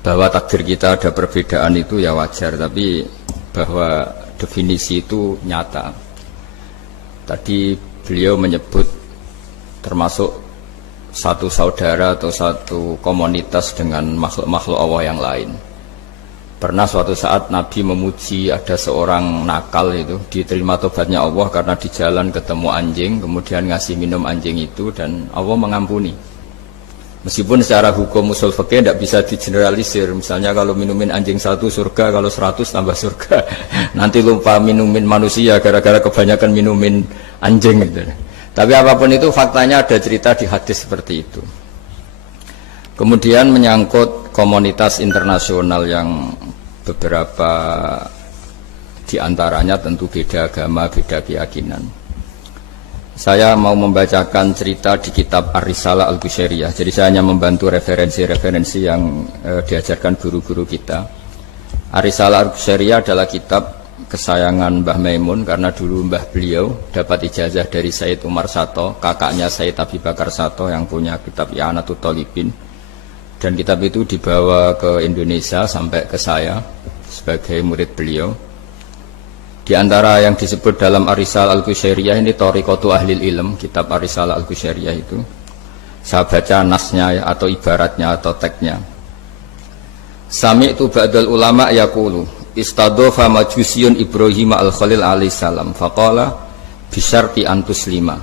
bahwa takdir kita ada perbedaan itu ya wajar, tapi bahwa definisi itu nyata. Tadi beliau menyebut termasuk satu saudara atau satu komunitas dengan makhluk-makhluk Allah yang lain. Pernah suatu saat Nabi memuji ada seorang nakal itu diterima tobatnya Allah karena di jalan ketemu anjing, kemudian ngasih minum anjing itu dan Allah mengampuni. Meskipun secara hukum usul fikih tidak bisa digeneralisir. Misalnya kalau minumin anjing 1 surga, kalau 100 tambah surga. Nanti lupa minumin manusia gara-gara kebanyakan minumin anjing gitu. Tapi apapun itu faktanya ada cerita di hadis seperti itu. Kemudian menyangkut komunitas internasional yang beberapa diantaranya tentu beda agama, beda keyakinan. Saya mau membacakan cerita di kitab Ar-Risalah Al-Qushairiyah. Jadi saya hanya membantu referensi-referensi yang diajarkan guru-guru kita. Ar-Risalah Al-Qushairiyah adalah kitab kesayangan Mbah Maimun karena dulu mbah beliau dapat ijazah dari Sayyid Umar Sato, kakaknya Sayyid Abi Bakar Sato yang punya kitab I'anatul Talibin. Dan kitab itu dibawa ke Indonesia sampai ke saya sebagai murid beliau. Di antara yang disebut dalam Ar-Risalah Al-Qushairiyah ini Thariqatu Ahlil Ilm, kitab Ar-Risalah Al-Qushairiyah itu. Saya baca nasnya ya, atau ibaratnya atau teksnya. Sami'tu ba'dal ulama yaqulu istadofa majusiyun Ibrahim al-Khalil alaihi salam faqala bisyarti antuslima.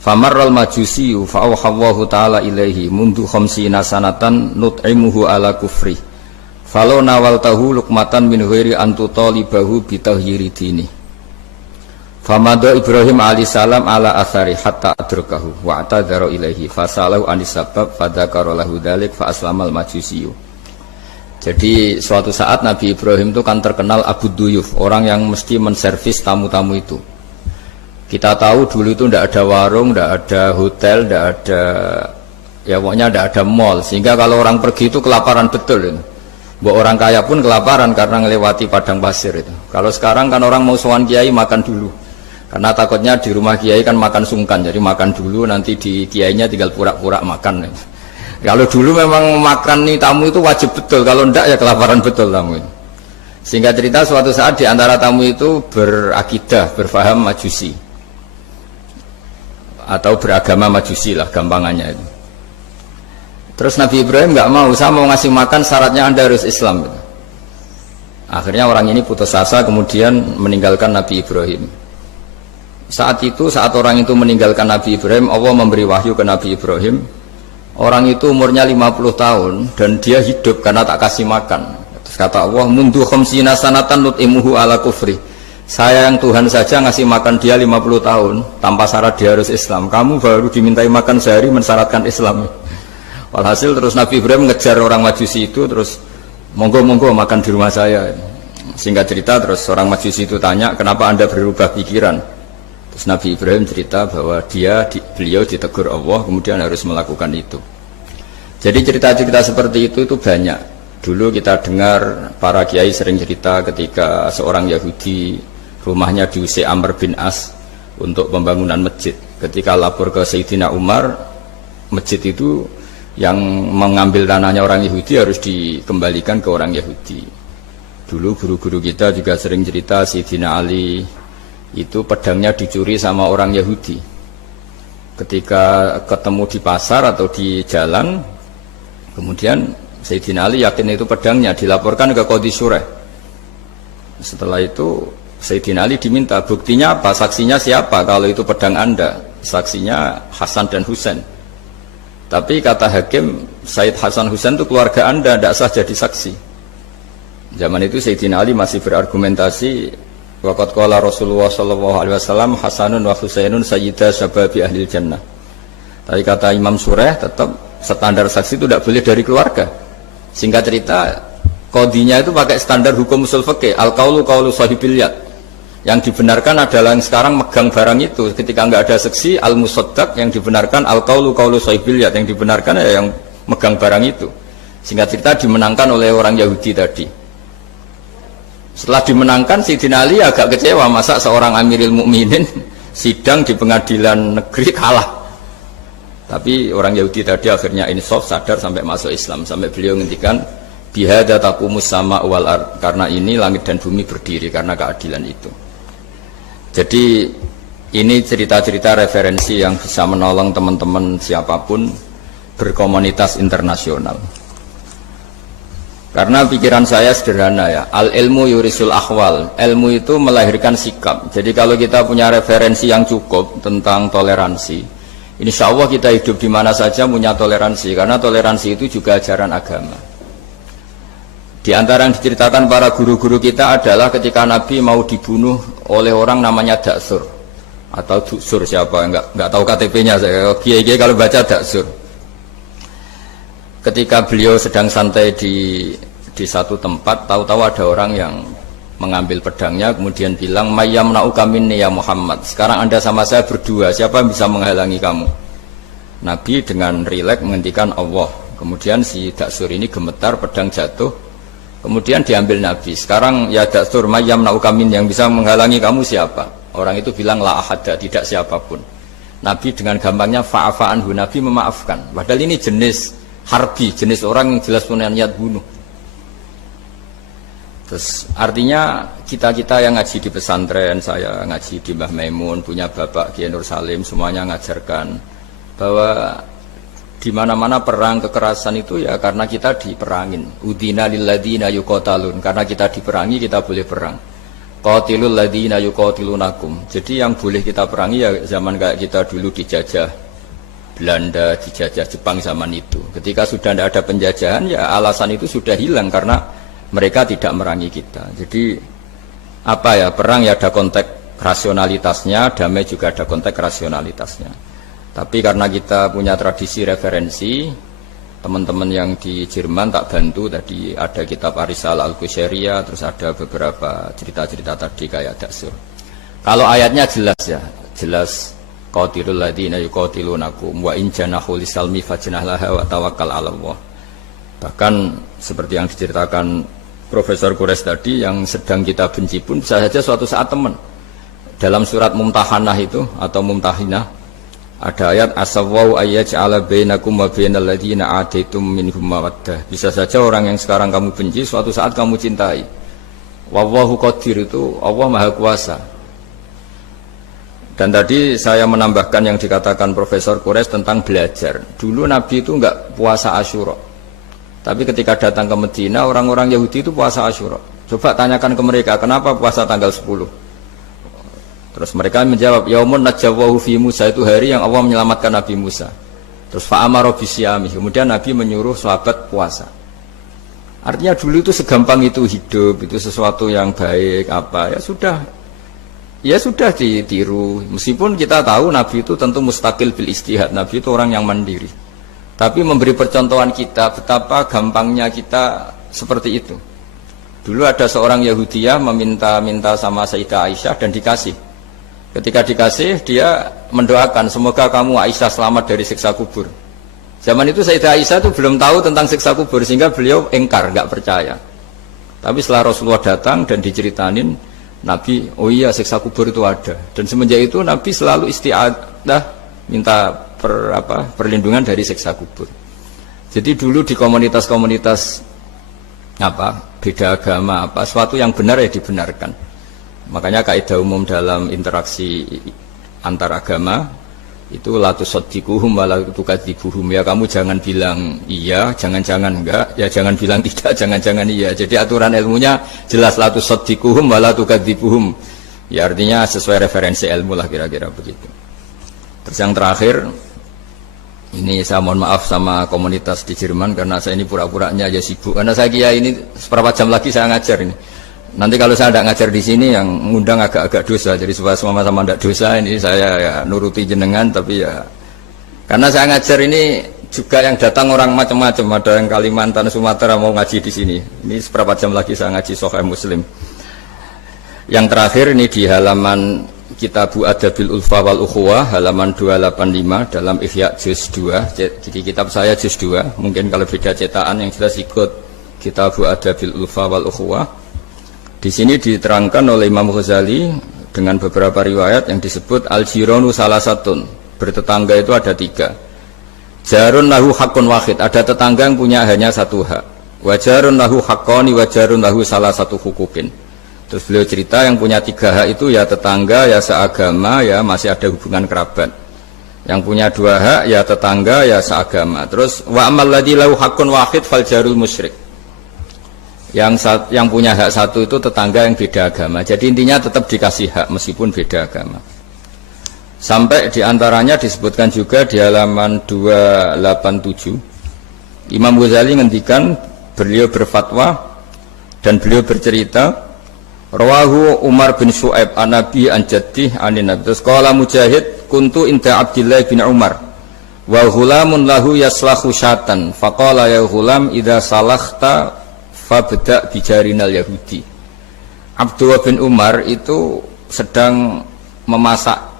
Famarral majusiyu fa'awhawwahu ta'ala ilaihi mundu khamsina sanatan nut'imuhu ala kufri falau nawaltahu lukmatan min ghairi antutalibahu bitahyiri dini. Famada Ibrahim alaihissalam ala athari hatta adrakahu wa'tadhara ilaihi fasalahu anisabab fadhakara lahu dhalik fa aslamal majusiyu. Jadi suatu saat Nabi Ibrahim itu kan terkenal Abu Duyuf, orang yang mesti menservis tamu-tamu itu. Kita tahu dulu itu tidak ada warung, tidak ada hotel, tidak ada, ya pokoknya tidak ada mall. Sehingga kalau orang pergi itu kelaparan betul itu. Buat orang kaya pun kelaparan karena melewati padang pasir itu. Kalau sekarang kan orang mau sowan kiai makan dulu. Karena takutnya di rumah kiai kan makan sungkan, jadi makan dulu nanti di kiainya tinggal pura-pura makan. Kalau dulu memang makan nih tamu itu wajib betul, kalau tidak ya kelaparan betul tamu itu. Sehingga cerita suatu saat di antara tamu itu berakidah, berfaham majusi. Atau beragama majusi lah gampangannya itu. Terus Nabi Ibrahim nggak mau, saya mau ngasih makan syaratnya Anda harus Islam gitu. Akhirnya orang ini putus asa kemudian meninggalkan Nabi Ibrahim. Saat itu, saat orang itu meninggalkan Nabi Ibrahim, Allah memberi wahyu ke Nabi Ibrahim. Orang itu umurnya 50 tahun dan dia hidup karena tak kasih makan. Terus kata Allah, mundu khamsina sanatan nut'imuhu ala kufri. Saya yang Tuhan saja ngasih makan dia 50 tahun tanpa syarat dia harus Islam. Kamu baru dimintai makan sehari mensyaratkan Islam. Walhasil terus Nabi Ibrahim ngejar orang majusi itu, terus monggo-monggo makan di rumah saya. Singkat cerita terus orang majusi itu tanya, kenapa Anda berubah pikiran? Terus Nabi Ibrahim cerita bahwa beliau ditegur Allah kemudian harus melakukan itu. Jadi cerita-cerita seperti itu banyak. Dulu kita dengar para kiai sering cerita ketika seorang Yahudi rumahnya diusir Amr bin As untuk pembangunan masjid. Ketika lapor ke Sayyidina Umar, masjid itu yang mengambil tanahnya orang Yahudi harus dikembalikan ke orang Yahudi. Dulu guru-guru kita juga sering cerita Sayyidina Ali itu pedangnya dicuri sama orang Yahudi. Ketika ketemu di pasar atau di jalan, kemudian Sayyidina Ali yakin itu pedangnya, dilaporkan ke Qadhi Syureh. Setelah itu Sayyidina Ali diminta, buktinya apa, saksinya siapa kalau itu pedang Anda? Saksinya Hasan dan Husain. Tapi kata hakim, Sayyid Hasan Husain itu keluarga Anda, tidak sah jadi saksi. Zaman itu Sayyidina Ali masih berargumentasi, waqad qala Rasulullah sallallahu alaihi wasallam Hasanun wa Husainun sayyida syababi ahli jannah. Tapi kata Imam Sureh, tetap standar saksi itu tidak boleh dari keluarga. Singkat cerita, qadhinya itu pakai standar hukum usul fikih, al-qaulu qaulu sahibil yad. Yang dibenarkan adalah yang sekarang megang barang itu. Ketika nggak ada saksi, al-musaddaq, yang dibenarkan al-qaulu qaulu sahibil yad, yang dibenarkan ya yang megang barang itu. Singkat cerita dimenangkan oleh orang Yahudi tadi. Setelah dimenangkan, Sayyidina Ali agak kecewa, masa seorang Amirul Mukminin sidang di pengadilan negeri kalah. Tapi orang Yahudi tadi akhirnya insaf, sadar sampai masuk Islam, sampai beliau ngendikan bihadza taqumus sama wal ard, karena ini langit dan bumi berdiri karena keadilan itu. Jadi ini cerita-cerita referensi yang bisa menolong teman-teman siapapun berkomunitas internasional. Karena pikiran saya sederhana ya, al ilmu yurisul akhwal, ilmu itu melahirkan sikap. Jadi kalau kita punya referensi yang cukup tentang toleransi, insya Allah kita hidup di mana saja punya toleransi, karena toleransi itu juga ajaran agama. Di antara yang diceritakan para guru-guru kita adalah ketika Nabi mau dibunuh oleh orang namanya Daksur atau Duksur, siapa nggak tahu KTP-nya saya. Kiai-kiai kalau baca Daksur. Ketika beliau sedang santai di satu tempat, tahu-tahu ada orang yang mengambil pedangnya, kemudian bilang, "Mayyamna'uka minni ya Muhammad." Sekarang Anda sama saya berdua, siapa yang bisa menghalangi kamu? Nabi dengan rileks menghentikan Allah. Kemudian si Daksur ini gemetar, pedang jatuh. Kemudian diambil Nabi. Sekarang ya Daksur, mayyamna'uka minni, yang bisa menghalangi kamu siapa? Orang itu bilang, la ahada, tidak siapapun. Nabi dengan gampangnya fa'afa anhu, Nabi memaafkan. Padahal ini jenis harbi, jenis orang yang jelas punya niat bunuh. Terus artinya kita yang ngaji di pesantren, saya ngaji di Mbah Maimun, punya Bapak Kiai Nur Salim, semuanya ngajarkan bahwa di mana-mana perang kekerasan itu ya karena kita diperangin. Udina lilladzina yuqatalun, karena kita diperangi kita boleh perang. Qatilul ladzina yuqatilunakum. Jadi yang boleh kita perangi ya zaman kayak kita dulu dijajah Belanda, dijajah Jepang zaman itu. Ketika sudah tidak ada penjajahan, ya alasan itu sudah hilang karena mereka tidak merangi kita. Jadi apa ya, perang ya ada konteks rasionalitasnya, damai juga ada konteks rasionalitasnya. Tapi karena kita punya tradisi referensi, teman-teman yang di Jerman tak bantu, tadi ada kitab Arisal Al-Qushairiyah, terus ada beberapa cerita-cerita tadi kayak Daksur. Kalau ayatnya jelas ya, jelas qatilul ladzina yuqatilunakum wa in janahu lisalmi fajnah laha wa tawakkal 'ala Allah. Bahkan seperti yang diceritakan Profesor Quraisy tadi, yang sedang kita benci pun bisa saja suatu saat teman. Dalam surat Mumtahanah itu atau Mumtahinah ada ayat asawwau ayyaj'ala bainakum wa bainal ladzina ataitum minhum mawaddah. Bisa saja orang yang sekarang kamu benci suatu saat kamu cintai. Wallahu qadir, itu Allah Maha Kuasa. Dan tadi saya menambahkan yang dikatakan Profesor Quraisy tentang belajar. Dulu Nabi itu enggak puasa Asyura. Tapi ketika datang ke Medina, orang-orang Yahudi itu puasa Asyura. Coba tanyakan ke mereka, kenapa puasa tanggal 10? Terus mereka menjawab, yaumun najawwahu fi Musa, itu hari yang Allah menyelamatkan Nabi Musa. Terus fa'amara bisyami, kemudian Nabi menyuruh sahabat puasa. Artinya dulu itu segampang itu hidup, itu sesuatu yang baik, apa, ya sudah ditiru. Meskipun kita tahu Nabi itu tentu mustaqil bil istihad, Nabi itu orang yang mandiri. Tapi memberi percontohan kita betapa gampangnya kita seperti itu. Dulu ada seorang Yahudiyah meminta sama Sayyidah Aisyah dan dikasih. Ketika dikasih, dia mendoakan semoga kamu Aisyah selamat dari siksa kubur. Zaman itu Sayyidah Aisyah itu belum tahu tentang siksa kubur, sehingga beliau engkar, nggak percaya. Tapi setelah Rasulullah datang dan diceritanin, Nabi, oh iya siksa kubur itu ada. Dan semenjak itu Nabi selalu isti'adah, minta perlindungan dari siksa kubur. Jadi dulu di komunitas-komunitas beda agama, sesuatu yang benar ya dibenarkan. Makanya kaidah umum dalam interaksi antar agama itu la tusaddiquhum wa la tukadzibuhum. Ya kamu jangan bilang iya, jangan-jangan enggak, ya jangan bilang tidak, jangan-jangan iya. Jadi aturan ilmunya jelas, la tusaddiquhum wa la tukadzibuhum. Ya artinya sesuai referensi ilmu lah, kira-kira begitu. Terus yang terakhir, ini saya mohon maaf sama komunitas di Jerman karena saya ini pura-puranya aja sibuk. Karena saya kira ini seberapa jam lagi saya ngajar ini. Nanti kalau saya tidak ngajar di sini yang ngundang agak-agak dosa. Jadi supaya sama-sama tidak dosa, ini saya ya nuruti jenengan, tapi ya karena saya ngajar ini juga yang datang orang macam-macam. Ada yang Kalimantan, Sumatera mau ngaji di sini. Ini seberapa jam lagi saya ngaji Sahih Muslim. Yang terakhir ini di halaman Kitabu Adabil Ulfa wal Ukhuwah halaman 285 dalam Ihya juz 2. Jadi kitab saya juz 2. Mungkin kalau beda cetakan yang jelas ikut Kitabu Adabil Ulfa wal Ukhuwah. Di sini diterangkan oleh Imam Ghazali dengan beberapa riwayat yang disebut al-jiranu salasatun. Bertetangga itu ada 3. Jarun lahu hakun wahid, ada tetangga yang punya hanya satu hak. Wa jarun lahu haqqani wa jarun lahu salah satu hukukin. Terus beliau cerita yang punya 3 hak itu ya tetangga, ya seagama, ya masih ada hubungan kerabat. Yang punya 2 hak ya tetangga, ya seagama. Terus wa amal ladzi lahu hakun wahid fal jarul musyrik. Yang punya hak satu itu tetangga yang beda agama. Jadi intinya tetap dikasih hak meskipun beda agama. Sampai diantaranya disebutkan juga di halaman 287 Imam Ghazali ngendikan, beliau berfatwa dan beliau bercerita, rawahu Umar bin Shu'aib an Nabi an Jaddih anin Nabi. Terus qala Mujahid kuntu inda Abdillah bin Umar wa ghulamun lahu yaslahu syatan faqala ya ghulam idza salakhta fabda bijarinal yahudi. Abdullah bin Umar itu sedang memasak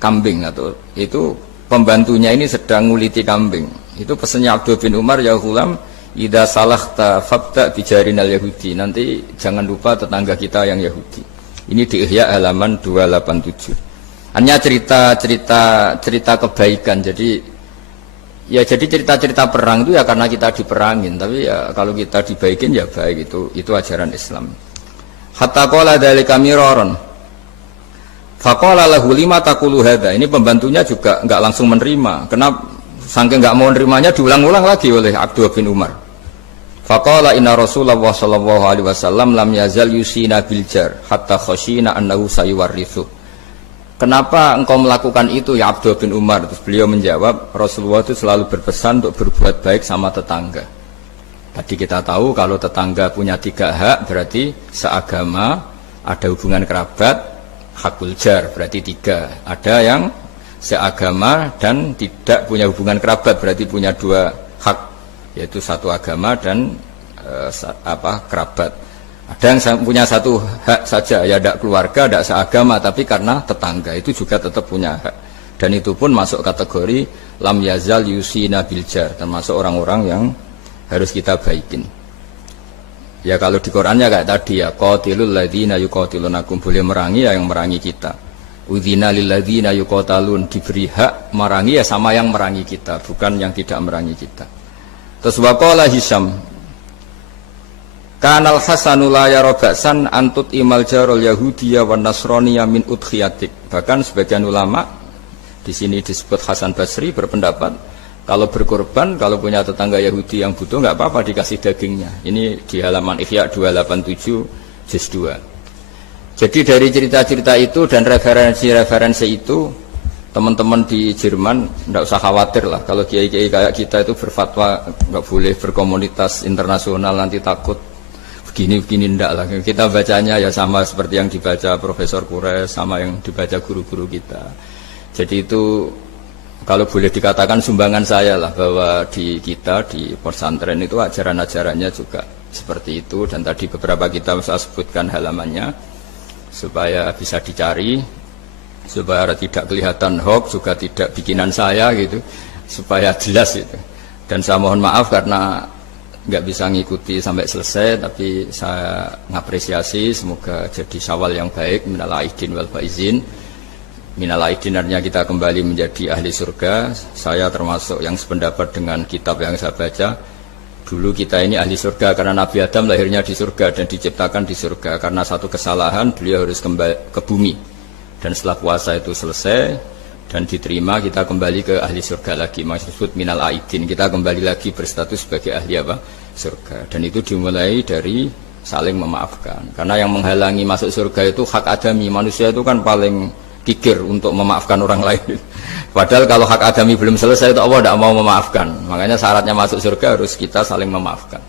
kambing, atau itu pembantunya ini sedang nguliti kambing. Itu pesannya Abdullah bin Umar, ya ghulam idza salakhta fabda bijarinal yahudi, nanti jangan lupa tetangga kita yang Yahudi. Ini di Ihya halaman 287. Hanya cerita kebaikan. Jadi cerita-cerita perang itu ya karena kita diperangin, tapi ya kalau kita dibaikin ya baik, itu ajaran Islam. Hatta qala dzalika miraron faqala lahu lima taqulu hadza. Ini pembantunya juga enggak langsung menerima. Kenapa? Saking enggak mau nerimanya diulang-ulang lagi oleh Abdullah bin Umar. Faqala inna Rasulullah sallallahu alaihi wasallam lam yazal yusina bil jar hatta khashina annahu sayuwarithu. Kenapa engkau melakukan itu ya Abdullah bin Umar? Terus beliau menjawab, Rasulullah itu selalu berpesan untuk berbuat baik sama tetangga. Tadi kita tahu kalau tetangga punya 3 hak berarti seagama, ada hubungan kerabat, hakul jar berarti 3. Ada yang seagama dan tidak punya hubungan kerabat berarti punya 2 hak, yaitu satu agama dan kerabat. Ada yang punya 1 hak saja, ya tidak keluarga, tidak seagama, tapi karena tetangga itu juga tetap punya hak. Dan itu pun masuk kategori lam yazal yusina bil jar, termasuk orang-orang yang harus kita baikin. Ya kalau di Qur'annya kayak tadi ya, qatilul ladzina yuqatilunakum, boleh merangi ya yang merangi kita. Udzina lil ladzina yuqatalun, diberi hak merangi ya sama yang merangi kita, bukan yang tidak merangi kita. Terus waqala Hisam, kanal Hasanu la yara ba'san antut imal jarul yahudiyya wan nasraniyya min udkhiyatik. Bahkan sebagian ulama di sini disebut Hasan Basri berpendapat kalau berkorban, kalau punya tetangga Yahudi yang butuh nggak apa-apa dikasih dagingnya. Ini di halaman Ihya 287 juz 2. Jadi dari cerita-cerita itu dan referensi-referensi itu, teman-teman di Jerman nggak usah khawatir lah kalau kiai-kiai kayak kita itu berfatwa nggak boleh berkomunitas internasional nanti takut begini-begini, ndak lah. Kita bacanya ya sama seperti yang dibaca Profesor Kures, sama yang dibaca guru-guru kita. Jadi itu kalau boleh dikatakan sumbangan saya lah, bahwa di kita di pesantren itu ajaran-ajarannya juga seperti itu. Dan tadi beberapa kita saya sebutkan halamannya supaya bisa dicari, supaya tidak kelihatan hoax, juga tidak bikinan saya gitu, supaya jelas itu. Dan saya mohon maaf karena nggak bisa ngikuti sampai selesai, tapi saya ngapresiasi, semoga jadi syawal yang baik, minal aidin wal faizin. Minal aidin artinya kita kembali menjadi ahli surga. Saya termasuk yang sependapat dengan kitab yang saya baca. Dulu kita ini ahli surga karena Nabi Adam lahirnya di surga dan diciptakan di surga. Karena satu kesalahan beliau harus kembali ke bumi. Dan setelah puasa itu selesai dan diterima, kita kembali ke ahli surga lagi. Maksud minal aidin, kita kembali lagi berstatus sebagai ahli apa? Surga. Dan itu dimulai dari saling memaafkan. Karena yang menghalangi masuk surga itu hak adami. Manusia itu kan paling kikir untuk memaafkan orang lain. Padahal kalau hak adami belum selesai itu Allah tidak mau memaafkan. Makanya syaratnya masuk surga harus kita saling memaafkan.